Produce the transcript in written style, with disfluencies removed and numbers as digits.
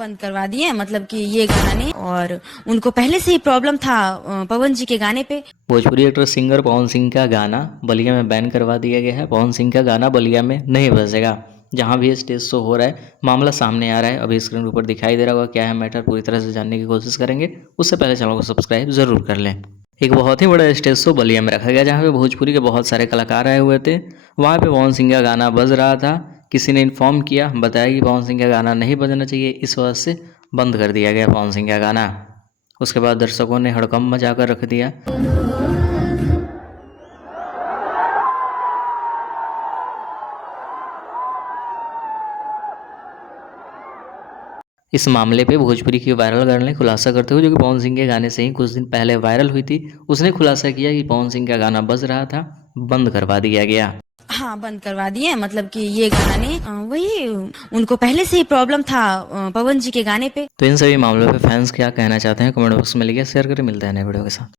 बंद करवा दिए, मतलब कि ये गाना नहीं। और उनको पहले से ही प्रॉब्लम था पवन जी के गाने पे। भोजपुरी एक्टर सिंगर पवन सिंह का गाना बलिया में बैन करवा दिया गया है। पवन सिंह का गाना बलिया में नहीं बजेगा। जहां भी स्टेज शो हो रहा है मामला सामने आ रहा है, अभी स्क्रीन के ऊपर दिखाई दे रहा होगा क्या है मैटर, पूरी तरह से जानने की कोशिश करेंगे। उससे पहले चैनल को सब्सक्राइब जरूर कर लें। एक बहुत ही बड़ा स्टेज शो बलिया में रखा गया जहाँ पे भोजपुरी के बहुत सारे कलाकार आए हुए थे। वहाँ पे पवन सिंह का गाना बज रहा था। किसी ने इन्फॉर्म किया, बताया कि पवन सिंह का गाना नहीं बजना चाहिए, इस वजह से बंद कर दिया गया पवन सिंह का गाना। उसके बाद दर्शकों ने हड़कंप मचा कर रख दिया। इस मामले पे भोजपुरी की वायरल गर्ल ने खुलासा करते हुए, जो कि पवन सिंह के गाने से ही कुछ दिन पहले वायरल हुई थी, उसने खुलासा किया कि पवन सिंह का गाना बज रहा था, बंद करवा दिया गया। हाँ, बंद करवा दिए, मतलब कि ये गाना नहीं। वही उनको पहले से ही प्रॉब्लम था पवन जी के गाने पे। तो इन सभी मामलों पे फैंस क्या कहना चाहते हैं कमेंट बॉक्स में लिखिए, शेयर करें। मिलते हैं नए वीडियो के साथ।